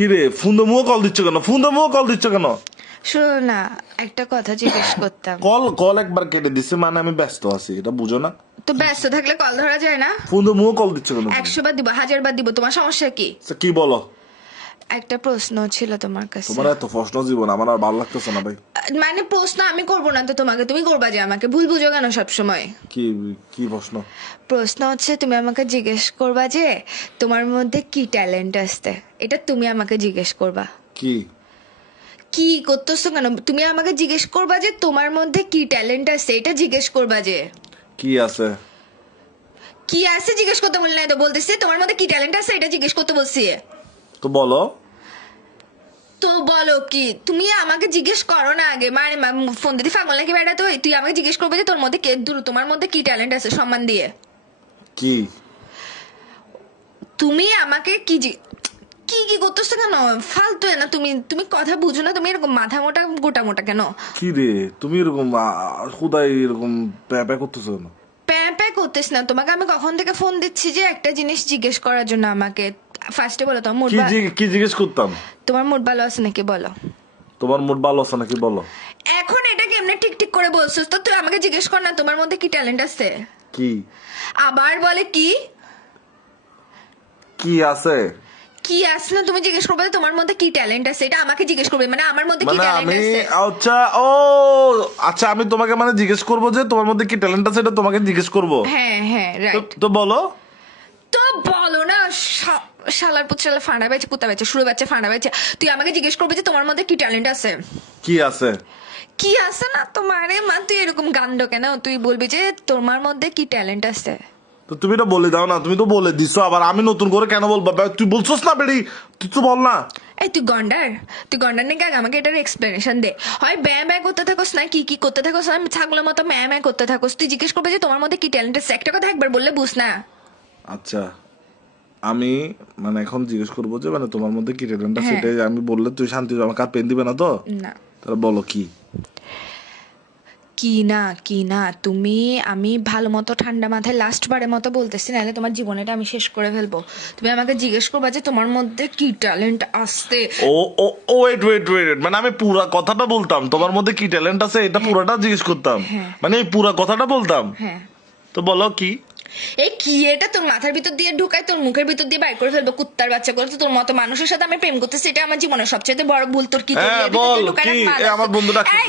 কি রে ফোন দে মুও কল দিচ্ছ কেন? ফোন দে মুও কল দিচ্ছ কেন? শোনো না, একটা কথা জিজ্ঞেস করতাম। কল একবার কেটে দিছে মানে আমি ব্যস্ত আছি, এটা বুঝো না? তো ব্যস্ত থাকলে কল ধরা যায় না? ফোন দে মুও কল দিচ্ছ কেন? 100 বার দিব, 1000 বার দিব, তোমার সমস্যা কি? কি বলো? একটা প্রশ্ন ছিল তোমার কাছে। তোমার এত প্রশ্ন জীবন আমার আর ভালো লাগতেছে না ভাই। মানে প্রশ্ন আমি করব না তো তোমাকে, তুমি করবা যে আমাকে ভুল বুঝো কেন সবসময়? কি কি প্রশ্ন? প্রশ্ন হচ্ছে তুমি আমাকে জিজ্ঞেস করবা যে তোমার মধ্যে কি ট্যালেন্ট আছে, এটা তুমি আমাকে জিজ্ঞেস করবা। কি কি করতেছো কেন? তুমি আমাকে জিজ্ঞেস করবা যে তোমার মধ্যে কি ট্যালেন্ট আছে, এটা জিজ্ঞেস করবা যে কি আছে? কি আছে জিজ্ঞেস করতে বললে না তো, বলতেছি তোমার মধ্যে কি ট্যালেন্ট আছে এটা জিজ্ঞেস করতে বলছি। তো বলো। তো বলো কি? তুমি আমাকে জিজ্ঞেস করো না আগে, মানে ফোন দিদি ফাগল নাকি বেড়া? তুই আমাকে জিজ্ঞেস করবে যে তোর মধ্যে তোমার মধ্যে কি ট্যালেন্ট আছে, সম্মান দিয়ে। কি তুমি আমাকে কি কি কি করতেছো কেন? ফালতু না, তুমি তুমি কথা বুঝো না, তুমি এরকম মাথা মোটা গোটা মোটা কেন? কি রে তুমি এরকম খুদাই এরকম প্যাপা করতেছো কেন? প্যাঁ প্যাঁ করতেছ না, তোমাকে আমি কখন থেকে ফোন দিচ্ছি যে একটা জিনিস জিজ্ঞেস করার জন্য আমাকে। ফার্স্টে বলো তোমার মুড, কি জিজ্ঞেস করতাম? তোমার মুড ভালো আছে নাকি বলো। তোমার মুড ভালো আছে নাকি বলো। এখন এটা কেমনে ঠিক ঠিক করে বলছিস? তো তুই আমাকে জিজ্ঞেস কর না তোমার মধ্যে কি ট্যালেন্ট আছে। কি আবার বলে কি কি আছে? কি আছে না, তুমি জিজ্ঞেস করবে যে তোমার মধ্যে কি ট্যালেন্ট আছে, এটা আমাকে জিজ্ঞেস করবে, মানে আমার মধ্যে কি মানে ট্যালেন্ট আমি আছে। আচ্ছা ও আচ্ছা আমি তোমাকে মানে জিজ্ঞেস করবো যে তোমার মধ্যে কি ট্যালেন্ট আছে, এটা তোমাকে জিজ্ঞেস করবো। হ্যাঁ হ্যাঁ রাইট। তো বলো। তো বলো না, শালার পুত শালা ফাঁড়া বেচে কুত্তা বেচে শুরু বেচে ফাঁড়া বেচে, তুই আমাকে জিজ্ঞেস করবে যে তোমার মধ্যে কি ট্যালেন্ট আছে। কি আছে? কি আছে না তোমারে মা, তুই এরকম গান্ড কেন? তুই বলবি যে তোমার মধ্যে কি ট্যালেন্ট আছে। তো তুমি তো বলে দাও না, তুমি তো বলে দিছো, আবার আমি নতুন করে কেন বলবো? তুই বলছোস না বেড়ি, তুই তো বল না। এই তুই গন্ডার নাকি? আগে আমাকে এটার এক্সপ্লেনেশন দে। হয় ব্যাঁ ব্যাঁ করতে থাকোস না কি কি করতে থাকোস, আমি ছাগলের মতো ম্যাঁ ম্যাঁ করতে থাকোস। তুই জিজ্ঞেস করবে যে তোমার মধ্যে কি ট্যালেন্ট আছে, একটা কথা একবার বললে বুঝ না। আচ্ছা আমি মানে এখন জিজ্ঞেস করবো যে মানে তোমার মধ্যে কি ট্যালেন্ট আছে, হ্যাঁ। সেটাই আমি বললে তুই শান্তি আমাকে আর পেন দিবে না তো? না তাহলে বলো কি। কি না তুমি, আমি ভালো মতো ঠান্ডা মাথায় লাস্ট বারের মতো বলতেছি, নাহলে তোমার জীবনটা আমি শেষ করে ফেলবো। তুমি আমাকে জিজ্ঞেস করবা যে তোমার মধ্যে কি ট্যালেন্ট আসছে। ও ও ও ওয়েট মানে আমি পুরা কথাটা বলতাম, তোমার মধ্যে কি ট্যালেন্ট আছে এটা পুরাটা জিজ্ঞেস করতাম, হ্যাঁ। মানে এই পুরা কথাটা বলতাম। হ্যাঁ। তো বলো কি। এই কি এটা তোর মাথার ভিতর দিয়ে ঢুকায় তোর মুখের ভিতর দিয়ে বাইর করে ফেলবো কুত্তার বাচ্চা করে। তো তোর মতো মানুষের সাথে আমি প্রেম করতেছি, এটা আমার জীবনের সবচেয়ে বড় ভুল। তোর কি তোর হ্যাঁ এর ভিতর দিয়ে বল ঢুকায় কি। রাখ, মাল আমার আছে। বন্ধু ডাকতেছে। এই,